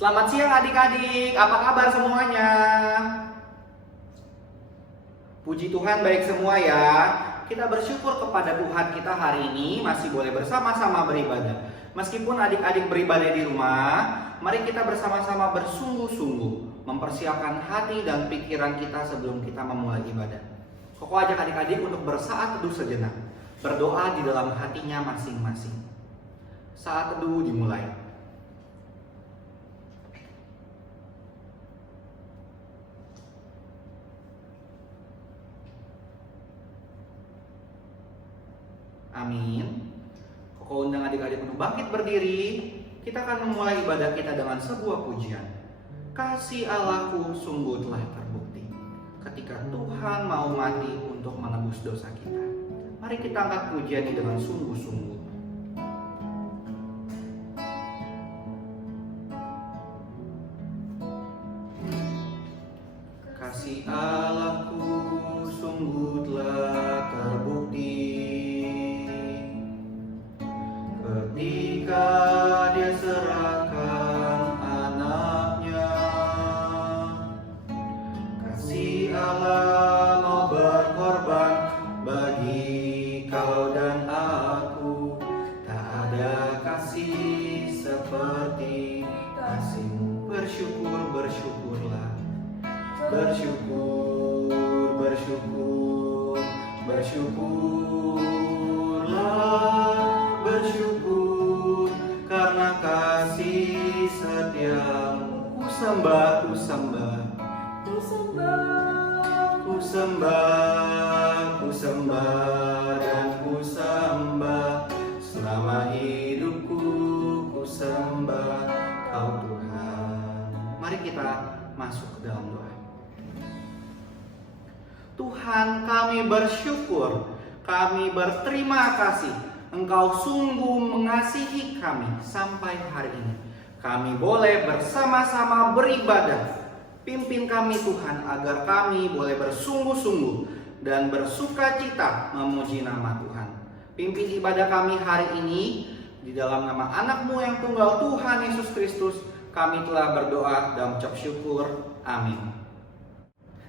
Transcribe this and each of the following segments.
Selamat siang adik-adik, apa kabar semuanya? Puji Tuhan baik semua ya. Kita bersyukur kepada Tuhan kita hari ini masih boleh bersama-sama beribadah. Meskipun adik-adik beribadah di rumah, mari kita bersama-sama bersungguh-sungguh mempersiapkan hati dan pikiran kita sebelum kita memulai ibadah. Koko ajak adik-adik untuk bersaat teduh sejenak, berdoa di dalam hatinya masing-masing. Saat teduh dimulai. Amin. Koko undang adik-adik untuk bangkit berdiri. Kita akan memulai ibadah kita dengan sebuah pujian. Kasih Allahku sungguh telah terbukti ketika Tuhan mau mati untuk menebus dosa kita. Mari kita angkat pujian ini dengan sungguh-sungguh. Kasih Allahku sungguh telah terbukti ketika Dia serahkan anaknya. Kasih Allah mau berkorban bagi kau dan aku. Tak ada kasih seperti kasih-Mu. Bersyukur, bersyukurlah. Bersyukur, bersyukur, bersyukurlah. Bersyukur karena kasih setiamu. Ku sembah, ku sembah, ku sembah, ku sembah, ku sembah dan ku sembah. Selama hidupku ku sembah Kau Tuhan. Mari kita masuk ke dalam doa. Tuhan, kami bersyukur, kami berterima kasih. Engkau sungguh mengasihi kami sampai hari ini. Kami boleh bersama-sama beribadah. Pimpin kami Tuhan agar kami boleh bersungguh-sungguh dan bersukacita memuji nama Tuhan. Pimpin ibadah kami hari ini di dalam nama anak-Mu yang tunggal Tuhan Yesus Kristus. Kami telah berdoa dan ucap syukur. Amin.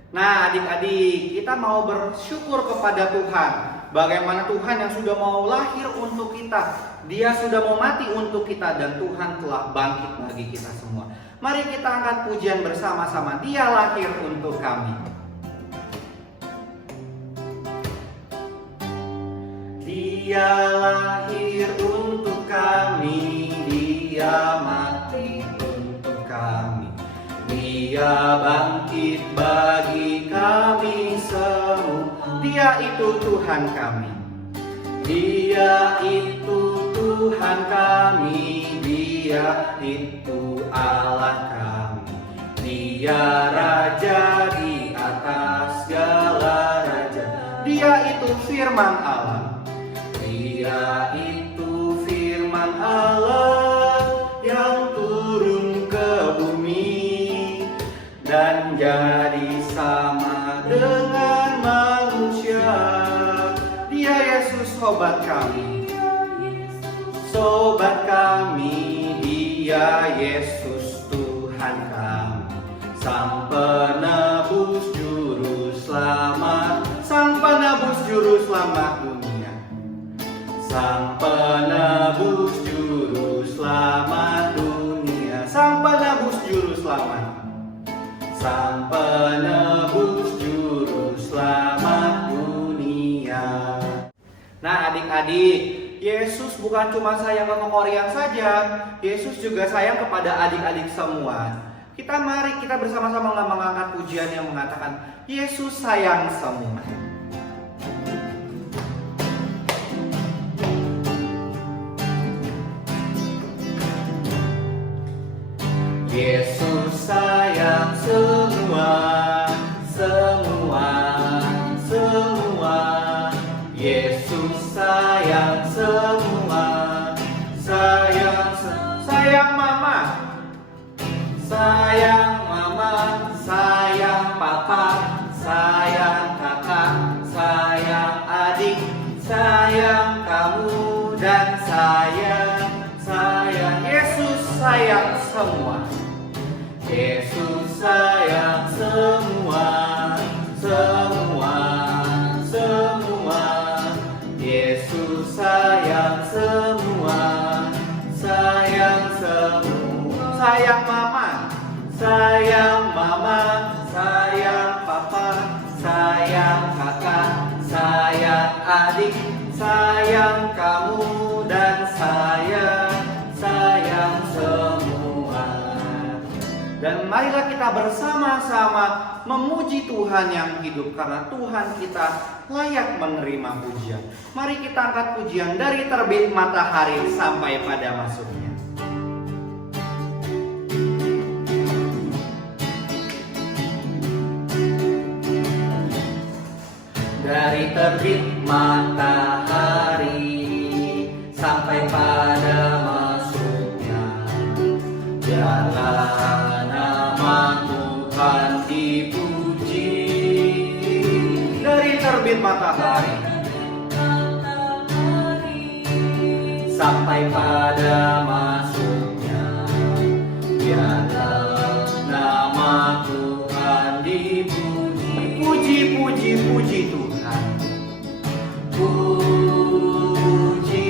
Nah adik-adik, kita mau bersyukur kepada Tuhan. Bagaimana Tuhan yang sudah mau lahir untuk kita. Dia sudah mau mati untuk kita. Dan Tuhan telah bangkit bagi kita semua. Mari kita angkat pujian bersama-sama. Dia lahir untuk kami. Dia lahir untuk kami. Dia mati untuk kami. Dia bangkit bagi kami semua. Dia itu Tuhan kami. Dia itu Tuhan kami. Dia itu Allah kami. Dia Raja di atas segala raja. Dia itu firman Allah. Dia itu firman Allah yang turun ke bumi dan jadi sama dengan manusia. Dia Yesus sobat kami. Sobat kami, Dia Yesus Tuhan kami. Sang penebus juru selamat. Sang penebus juru selamat dunia. Sang penebus juru selamat dunia. Sang penebus juru selamat. Sang penebus juru selamat dunia. Nah adik-adik, Yesus bukan cuma sayang ke Korea saja. Yesus juga sayang kepada adik-adik semua. Mari kita bersama-sama mengangkat pujian yang mengatakan Yesus sayang semua. Yesus sayang semua, semua, semua. Yesus sayang semua, sayang mama, sayang mama, sayang papa, sayang kakak, sayang adik, sayang kamu dan sayang Yesus sayang semua. Yesus sayang semua, semua, semua. Yesus sayang semua, sayang semua. Sayang mama, sayang mama, sayang papa, sayang kakak, sayang adik, sayang kamu dan saya, sayang semua. Dan marilah kita bersama-sama memuji Tuhan yang hidup, karena Tuhan kita layak menerima pujian. Mari kita angkat pujian dari terbit matahari sampai pada masuknya. Dari terbit matahari sampai pada masuknya, biarlah nama Tuhan dipuji. Dari terbit matahari sampai pada masuknya, biarlah nama Tuhan dipuji. Puji, puji, puji Tuhan. Puji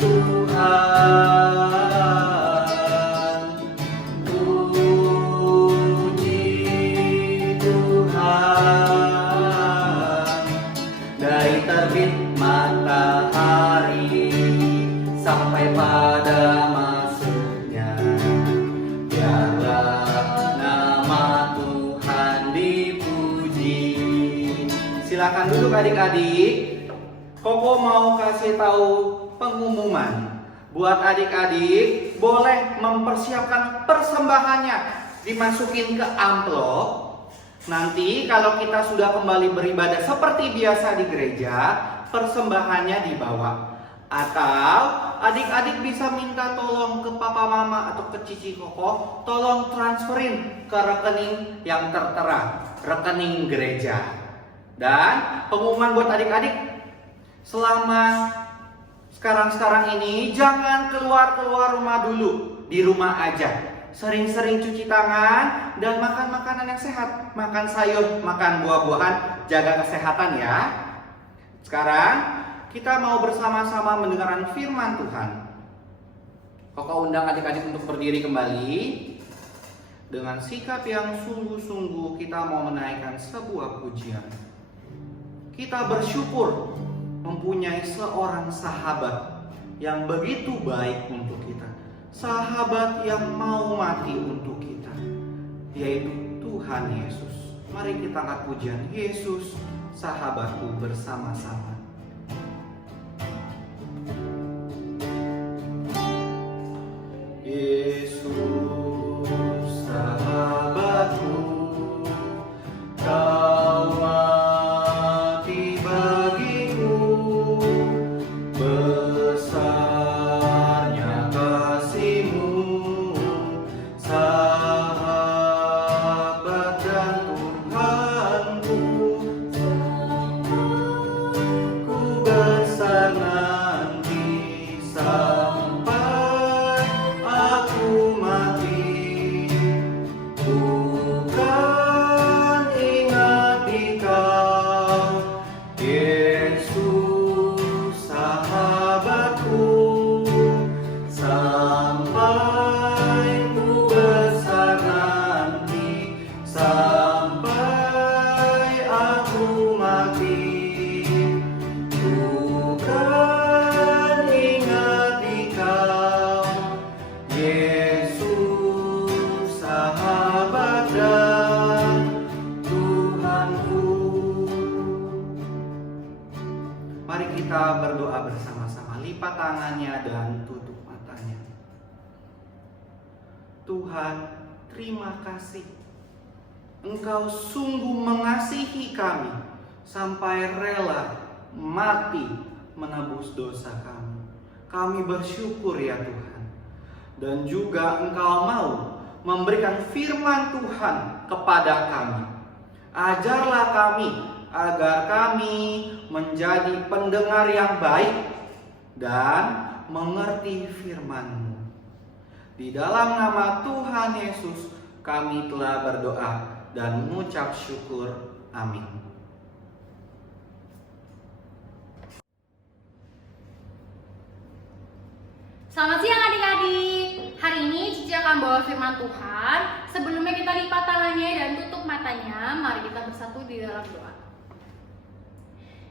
Tuhan. Puji Tuhan. Dari terbit matahari sampai pada masuknya, biarlah nama Tuhan dipuji. Silakan duduk adik-adik. Koko mau kasih tahu pengumuman. Buat adik-adik boleh mempersiapkan persembahannya, dimasukin ke amplop. Nanti kalau kita sudah kembali beribadah seperti biasa di gereja, persembahannya dibawa. Atau adik-adik bisa minta tolong ke papa mama atau ke cici koko, tolong transferin ke rekening yang tertera, rekening gereja. Dan pengumuman buat adik-adik, selama sekarang ini jangan keluar rumah dulu, di rumah aja. Sering-sering cuci tangan dan makan makanan yang sehat, makan sayur, makan buah-buahan, jaga kesehatan ya. Sekarang kita mau bersama-sama mendengarkan firman Tuhan. Koko undang adik-adik untuk berdiri kembali. Dengan sikap yang sungguh-sungguh kita mau menaikkan sebuah pujian. Kita bersyukur mempunyai seorang sahabat yang begitu baik untuk kita. Sahabat yang mau mati untuk kita, yaitu Tuhan Yesus. Mari kita angkat pujian Yesus, sahabatku, bersama-sama. Yesus, sahabatku, kau mati bagiku, besarnya kasih-Mu, sahabat dan Tuhanku. Ku besar nanti sampai aku mati, bukan ingat di Kau, Yesus, sahabatku, sampai ku besar nanti, sampai aku mati, bukan ingat di Kau, Yesus, sahabat dan Tuhanku. Mari kita berdoa bersama-sama. Lipat tangannya dan tutup matanya. Tuhan, terima kasih. Engkau sungguh mengasihi kami sampai rela mati menebus dosa kami. Kami bersyukur ya Tuhan. Dan juga Engkau mau memberikan firman Tuhan kepada kami. Ajarlah kami agar kami menjadi pendengar yang baik dan mengerti firman-Mu. Di dalam nama Tuhan Yesus kami telah berdoa dan mengucap syukur. Amin. Selamat siang adik-adik. Hari ini Cici akan bawa firman Tuhan. Sebelumnya kita lipat tangannya dan tutup matanya. Mari kita bersatu di dalam doa.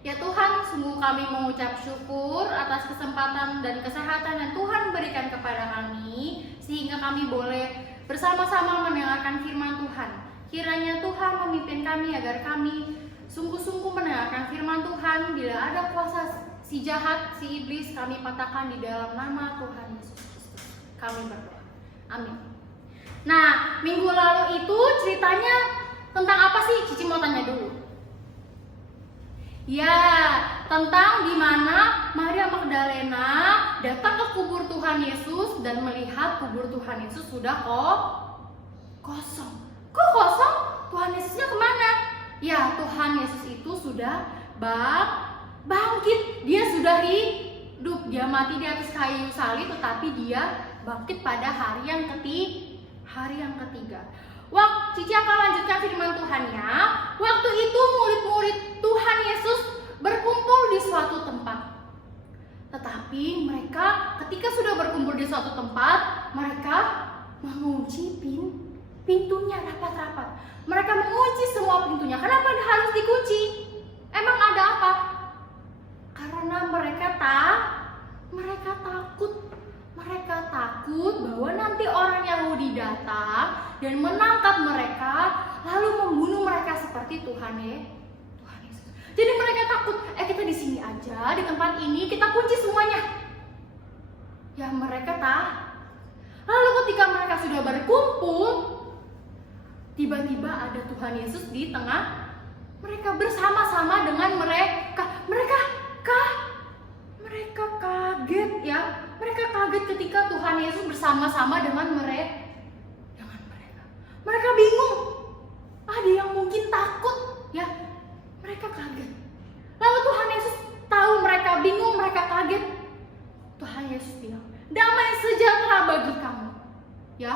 Ya Tuhan, sungguh kami mengucap syukur atas kesempatan dan kesehatan yang Tuhan berikan kepada kami, sehingga kami boleh bersama-sama mendengarkan firman Tuhan. Kiranya Tuhan memimpin kami agar kami sungguh-sungguh mendengarkan firman Tuhan. Bila ada kuasa si jahat, si iblis, kami patahkan di dalam nama Tuhan Yesus Kristus. Kami berdoa. Amin. Nah, minggu lalu itu ceritanya tentang apa sih? Cici mau tanya dulu. Ya, tentang dimana Maria Magdalena datang ke kubur Tuhan Yesus dan melihat kubur Tuhan Yesus sudah kosong. Kok kosong? Tuhan Yesusnya kemana? Ya, Tuhan Yesus itu sudah bangkit. Dia sudah hidup. Dia mati di atas kayu salib, tetapi dia bangkit pada hari yang ketiga. Waktu Cici akan lanjutkan firman Tuhannya. Waktu itu murid-murid Tuhan Yesus berkumpul di suatu tempat. Tetapi mereka ketika sudah berkumpul di suatu tempat, mereka mengunci pintunya rapat-rapat. Mereka mengunci semua pintunya. Kenapa harus dikunci? Emang ada apa? Karena mereka takut. Mereka takut bahwa nanti orang Yahudi datang dan menangkap mereka, lalu membunuh mereka seperti Tuhan Yesus. Jadi mereka takut, kita di sini aja, di tempat ini kita kunci semuanya. Ya mereka Lalu ketika mereka sudah berkumpul, tiba-tiba ada Tuhan Yesus di tengah mereka bersama-sama dengan mereka. Mereka kaget ya. Mereka kaget ketika Tuhan Yesus bersama-sama dengan mereka. Mereka bingung. Ada yang mungkin takut ya. Mereka kaget. Lalu Tuhan Yesus tahu mereka bingung, mereka kaget. Tuhan Yesus bilang, damai sejahtera bagi kamu. Ya.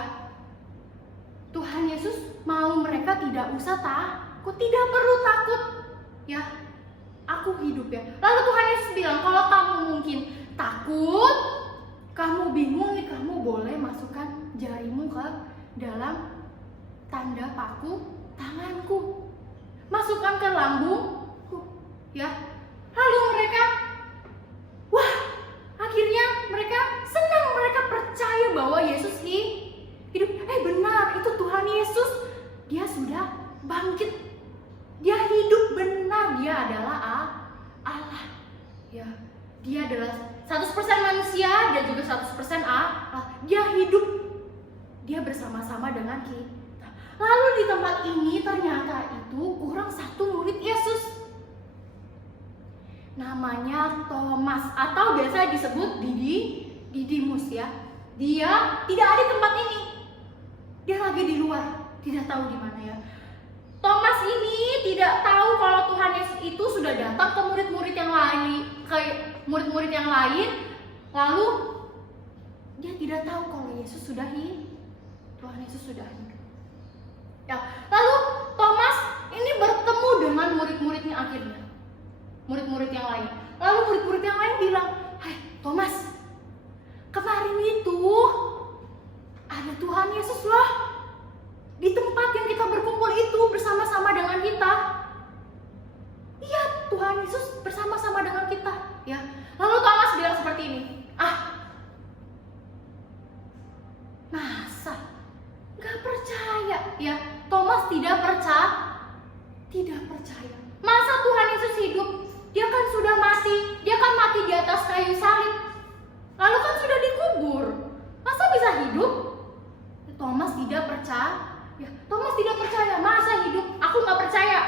Tuhan Yesus mau mereka tidak usah takut, tidak perlu takut. Ya. Aku hidup ya. Lalu Tuhan Yesus bilang, kalau kamu mungkin takut, kamu bingung nih, kamu boleh masukkan jarimu ke dalam tanda paku tanganku. Masukkan ke lambungku, ya. Lalu mereka, akhirnya mereka senang, mereka percaya bahwa Yesus hidup. Benar, itu Tuhan Yesus. Dia sudah bangkit. Dia hidup benar, dia adalah Allah. Ya, dia adalah 100% manusia, dia juga 100% Allah. Dia hidup. Dia bersama-sama dengan kita. Lalu di tempat ini ternyata itu kurang satu murid Yesus. Namanya Thomas atau biasa disebut Didimus ya. Dia tidak ada di tempat ini. Dia lagi di luar, tidak tahu di mana ya. Thomas ini tidak tahu kalau Tuhan Yesus itu sudah datang ke murid-murid yang lain, lalu dia tidak tahu kalau Yesus sudah Tuhan Yesus sudah hidup. Ya, lalu Thomas ini bertemu dengan murid-muridnya akhirnya. Murid-murid yang lain. Lalu murid-murid yang lain bilang, "Hai, Thomas, kemarin itu ada Tuhan Yesus loh. Di tempat yang kita berkumpul itu bersama-sama dengan kita." Iya, Tuhan Yesus bersama-sama dengan kita, ya. Lalu Thomas bilang seperti ini, masa? Gak percaya, ya. Thomas tidak percaya. Masa Tuhan Yesus hidup? Dia kan sudah mati. Dia kan mati di atas kayu salib. Lalu kan sudah dikubur. Masa bisa hidup? Thomas tidak percaya. Ya, Thomas tidak percaya. Masa hidup? Aku gak percaya.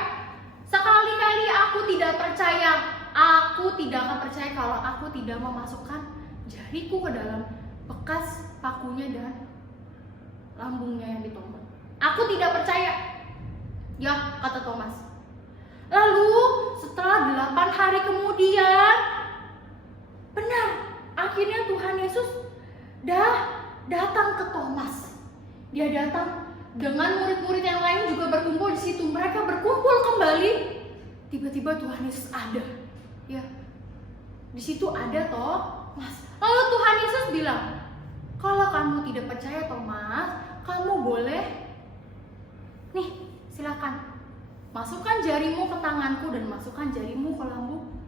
Sekali-kali aku tidak percaya. Aku tidak akan percaya kalau aku tidak memasukkan jariku ke dalam bekas pakunya dan lambungnya yang ditombak. Aku tidak percaya. Ya, kata Thomas. Lalu setelah 8 hari kemudian, benar, akhirnya Tuhan Yesus datang ke Thomas. Dia datang dengan murid-murid yang lain juga berkumpul di situ. Mereka berkumpul kembali. Tiba-tiba Tuhan Yesus ada. Ya, di situ ada Thomas. Lalu Tuhan Yesus bilang, kalau kamu tidak percaya Thomas, kamu boleh, nih silakan masukkan jarimu ke tanganku dan masukkan jarimu ke lambung.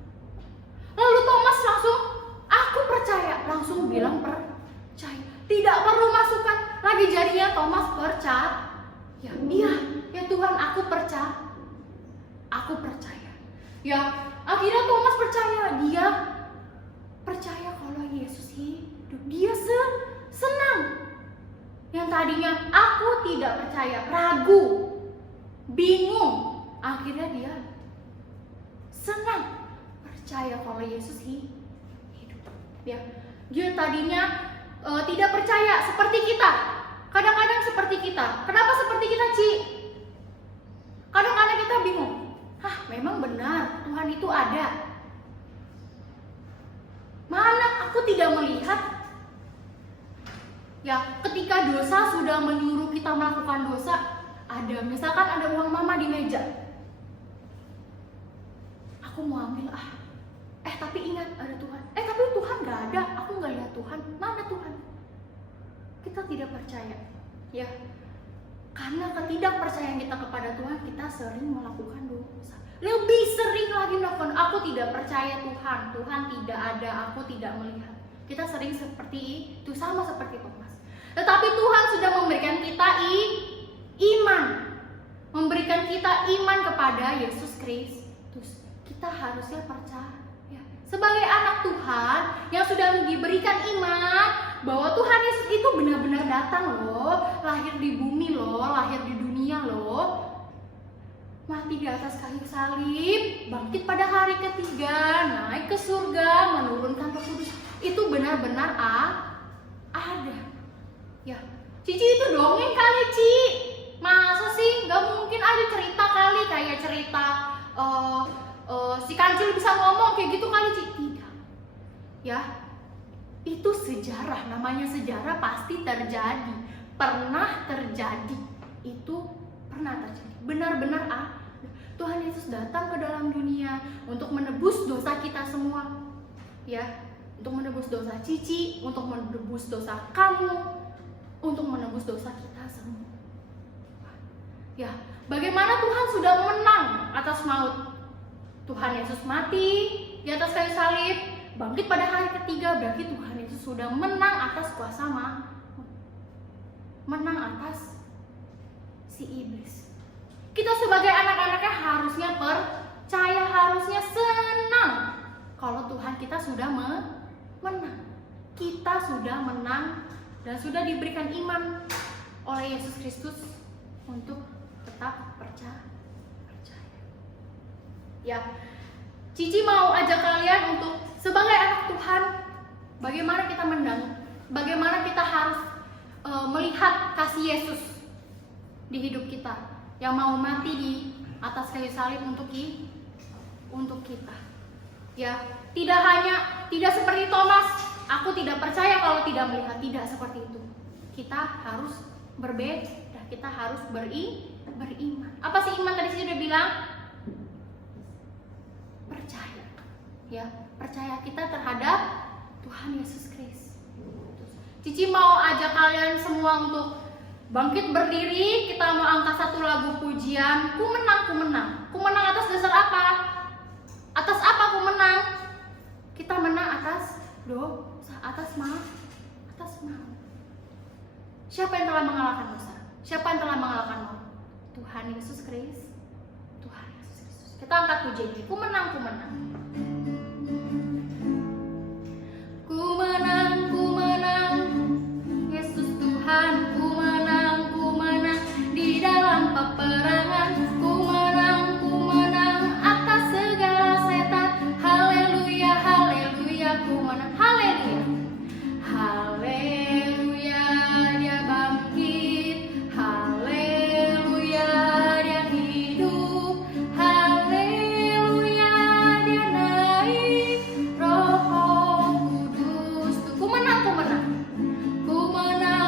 Lalu Thomas langsung, aku percaya, langsung bilang percaya. Tidak perlu masukkan lagi jarinya. Thomas percaya. Ya, ya Tuhan, aku percaya. Aku percaya. Ya, akhirnya Thomas percaya. Dia percaya kalau Yesus hidup. Dia senang. Yang tadinya aku tidak percaya, ragu, bingung, akhirnya dia senang, percaya kalau Yesus hidup. Ya, dia tadinya tidak percaya seperti kita. Kadang-kadang seperti kita. Kenapa seperti kita, Ci? Kadang-kadang kita bingung. Memang benar Tuhan itu ada. Mana aku tidak melihat? Ya, ketika dosa sudah menyuruh kita melakukan dosa, misalkan ada uang mama di meja. Aku mau ambil, tapi ingat ada Tuhan. Tapi Tuhan gak ada, aku gak lihat Tuhan. Mana Tuhan? Kita tidak percaya. Ya, karena ketidakpercayaan kita kepada Tuhan, kita sering melakukan dosa. Lebih sering lagi melakukan, aku tidak percaya Tuhan. Tuhan tidak ada, aku tidak melihat. Kita sering seperti itu, sama seperti Thomas. Tetapi Tuhan sudah memberikan kita iman. Memberikan kita iman kepada Yesus Kristus. Kita harusnya percaya. Sebagai anak Tuhan yang sudah diberikan iman bahwa Tuhan Yesus itu benar-benar datang loh, lahir di bumi loh, lahir di dunia loh, mati di atas kayu salib, bangkit pada hari ketiga, naik ke surga, menurunkan Roh Kudus. Itu benar-benar ada. Ya, Cici itu dongeng kali, Ci. Masa sih? Gak mungkin ada cerita kali kayak cerita si kancil bisa ngomong kayak gitu kali, Ci. Tidak. Ya, itu sejarah. Namanya sejarah pasti terjadi. Pernah terjadi. Itu pernah terjadi. Benar-benar Tuhan Yesus datang ke dalam dunia untuk menebus dosa kita semua. Ya, untuk menebus dosa Cici, untuk menebus dosa kamu, untuk menebus dosa kita semua. Ya, bagaimana Tuhan sudah menang atas maut. Tuhan Yesus mati di atas kayu salib, bangkit pada hari ketiga, berarti Tuhan Yesus sudah menang atas kuasa menang atas si iblis. Kita sebagai anak-anaknya harusnya percaya, harusnya senang kalau Tuhan kita sudah menang. Kita sudah menang dan sudah diberikan iman oleh Yesus Kristus untuk tetap percaya. Ya, Cici mau ajak kalian untuk sebagai anak Tuhan, bagaimana kita bagaimana kita harus melihat kasih Yesus di hidup kita, yang mau mati di atas kayu salib untuk kita. Ya, tidak seperti Thomas, aku tidak percaya kalau tidak melihat, tidak seperti itu. Kita harus berbeda, kita harus beriman. Apa sih iman tadi sudah bilang? Percaya. Ya, percaya kita terhadap Tuhan Yesus Kristus. Cici mau ajak kalian semua untuk bangkit berdiri. Kita mau angkat satu lagu pujian. Ku menang, ku menang. Ku menang atas dasar apa? Atas apa ku menang? Kita menang atas dosa, atas maut. Siapa yang telah mengalahkan dosa? Siapa yang telah mengalahkan maut? Tuhan Yesus Kristus. Tuhan Yesus Kristus. Kita angkat pujian ini. Ku menang, ku menang. Ku menang, Yesus Tuhan. Ku menang di dalam peperangan. Ku menang atas segala setan. Haleluya, haleluya, ku menang. Haleluya, haleluya, dia bangkit. Haleluya, dia hidup. Haleluya, dia naik Roh Kudus. Ku menang, ku menang. Ku menang,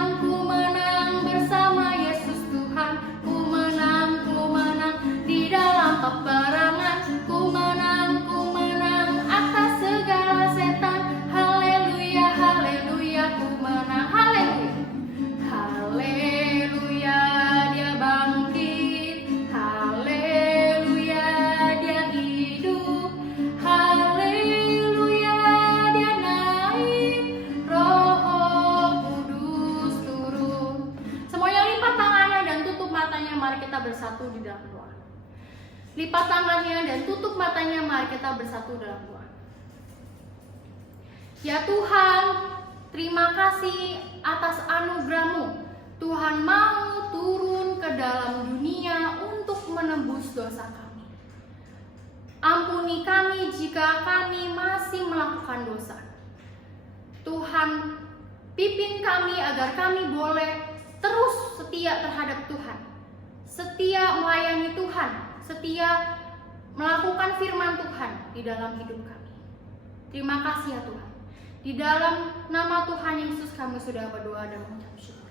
mari kita bersatu di dalam doa. Lipat tangannya dan tutup matanya, mari kita bersatu dalam doa. Ya Tuhan, terima kasih atas anugerah-Mu. Tuhan mau turun ke dalam dunia untuk menebus dosa kami. Ampuni kami jika kami masih melakukan dosa. Tuhan, pimpin kami agar kami boleh terus setia terhadap Tuhan, setia melayani Tuhan, setia melakukan firman Tuhan di dalam hidup kami. Terima kasih ya Tuhan. Di dalam nama Tuhan Yesus kami sudah berdoa dan mengucap syukur.